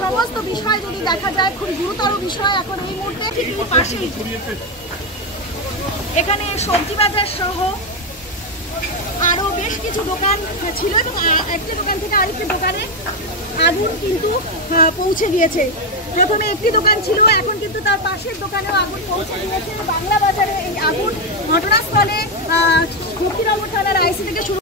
সমস্ত বিষয় যদি দেখা যায় খুব গুরুতর বিষয় এখন এই মুহূর্তে। ঠিক পাশেই এখানে সবজি বাজার সহ আরো বেশ কিছু দোকান ছিল এবং একটি দোকান থেকে আরেকটি দোকানে আগুন কিন্তু পৌঁছে গিয়েছে। প্রথমে একটি দোকান ছিল, এখন কিন্তু তার পাশের দোকানেও আগুন পৌঁছে গিয়েছে। বাংলা বাজারে এই আগুন ঘটনাস্থলে ফকিরাপুর থানার আইসি থেকে শুরু